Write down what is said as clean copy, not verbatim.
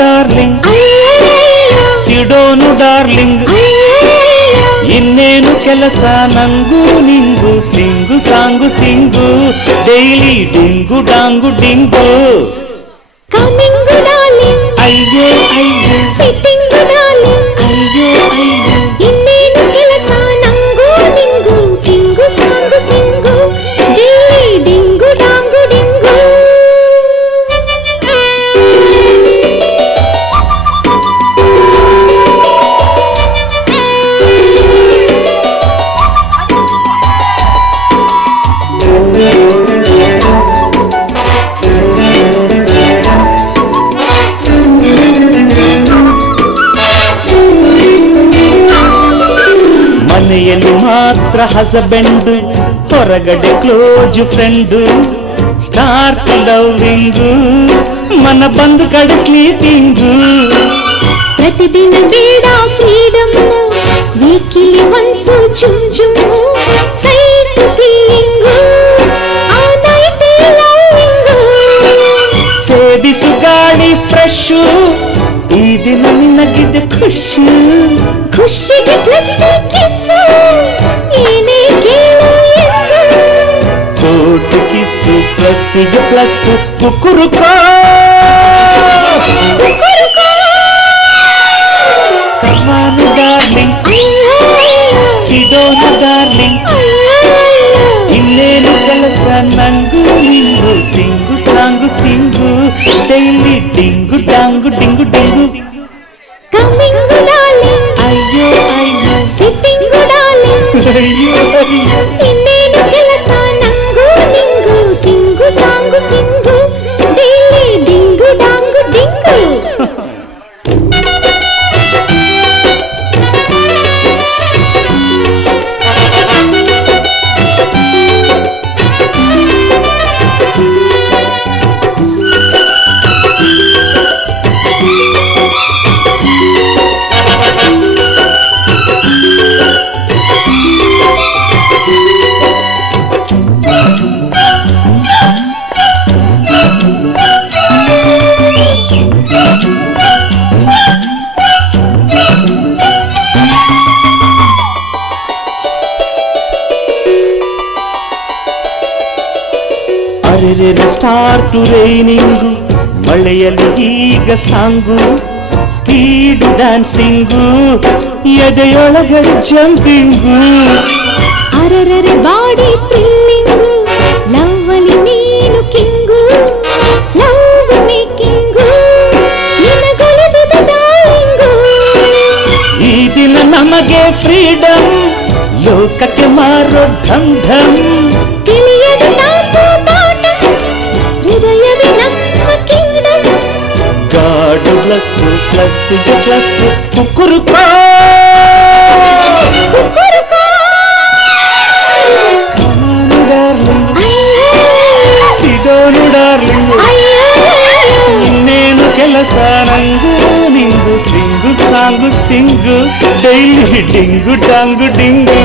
darling sit down darling ಇನ್ನೇನು ಕೆಲಸ ನಂಗೂ ನಿಂಗು ಸಿಂಗು ಸಾಂಗು ಸಿಂಗು ಡೈಲಿ ಡಿಂಗು ಡಾಂಗು ಡಿಂಗು ಕಮಿಂಗು ಡಾರ್ಲಿಂಗ್ ಅಯ್ಯೋ ಅಯ್ಯೋ ಸಿಟ್ಟಿಂಗು ಡಾರ್ಲಿಂಗ್ ಅಯ್ಯೋ ಅಯ್ಯೋ ಇನ್ನೇನು ಕೆಲಸ ನಂಗೂ ನಿಂಗು ಸಿಂಗು ಸಾಂಗು ಸಿಂಗು ಡೈಲಿ ಡಿಂಗು ಡಾಂಗು ಡಿಂಗು ಮನೆಯಲ್ಲಿ ಮಾತ್ರ ಹಸಬೆಂಡು ಹೊರಗಡೆ ಕ್ಲೋಜ್ ಫ್ರೆಂಡು ಸ್ಟಾರ್ಟ್ ಲವ್ವಿಂಗು ಮನ ಬಂದು ಕಡೆ ಸ್ಲೀಪಿಂಗು ಪ್ರತಿದಿನ ಬೇಡ ಫ್ರೀಡಮ್ ವೀಕಿಲಿ ಒನ್ಸು ಚುಮ್ ಚುಮ್ ಸೈಟ್ ಸೀಯಿಂಗು ಆ ನೈಟ್ ಲವ್ವಿಂಗು ಸೇವಿಸು ಗಾಳಿ ಫ್ರೆಶು ಈ ದಿನ ನಿನಗಿದೆ ಖುಷಿ ಖುಷಿಗೆ ಪ್ಲಸ್ ಕಿಸ್ಸು ಏನೇ ಕೇಳು ಎಸ್ಸು ಕೋಟು ಕಿಸ್ಸು ಪ್ಲಸ್ಸಿಗೆ ಪ್ಲಸ್ ಕುಕ್ಕುರುಕೋ ಕಮಾನು ಡಾರ್ಲಿಂಗ್ ಸಿಡೋನು ಡಾರ್ಲಿಂಗ್ ಇನ್ನೇನು ಕೆಲಸ ನಂಗೂ ನಿಂಗು ಸಿಂಗು ಸಾಂಗು ಸಿಂಗು ಡೈಲಿ ಡಿಂಗು ಡಾಂಗು ಡಿಂಗು ಡಿಂಗು ಕಮಿಂಗು ಡಾರ್ಲಿಂಗ್ ಅಯ್ಯೋ ಅಯ್ಯೋ ಸಿಟ್ಟಿಂಗು ಡಾರ್ಲಿಂಗ್ ಅಯ್ಯೋ ಅಯ್ಯೋ ಇನ್ನೇನು ಕೆಲಸ ನಂಗೂ ನಿಂಗು ಸಿಂಗು ಸಾಂಗು ಸಿಂಗು ಡೈಲಿ ಡಿಂಗು ಡಾಂಗು ಡಿಂಗು ಅರೆರೆ ಸ್ಟಾರ್ಟ್ ರೈನಿಂಗು ಮಳೆಯಲ್ಲಿ ಈಗ ಸಾಂಗು ಸ್ಪೀಡ್ ಡ್ಯಾನ್ಸಿಂಗು ಎದೆಯೊಳಗಡೆ ಜಂಪಿಂಗು ಅರರರೆ ಬಾಡಿ ಥ್ರಿಲ್ಲಿಂಗು ಲವ್ವಲಿ ನೀನು ಕಿಂಗು ಲವ್ ಮೇಕಿಂಗು ನಿನಗೊಲಿದ ಡಾರ್ಲಿಂಗು ಈ ದಿನ ನಮಗೆ ಫ್ರೀಡಮ್ ಲೋಕಕ್ಕೆ ಮಾರೋ ಢಮ್ ಢಮ್ ತಿಳಿಯದ ನಾಕು ಪಾಠ ಹೃದಯವೇ ನಮ್ಮ ಕಿಂಗ್ಡಮ್ ಗಾಡು plus ಪ್ಲಸ್ಸಿಗೆ plus ಕುಕ್ಕುರುಕೋ ಕುಕ್ಕುರುಕೋ come on darling sit down darling ಇನ್ನೇನು ಕೆಲಸ ನಂಗೂ ನಿಂಗು ಸಿಂಗು ಸಾಂಗು ಸಿಂಗು ಡೈಲಿ ಡಿಂಗು ಡಾಂಗು ಡಿಂಗು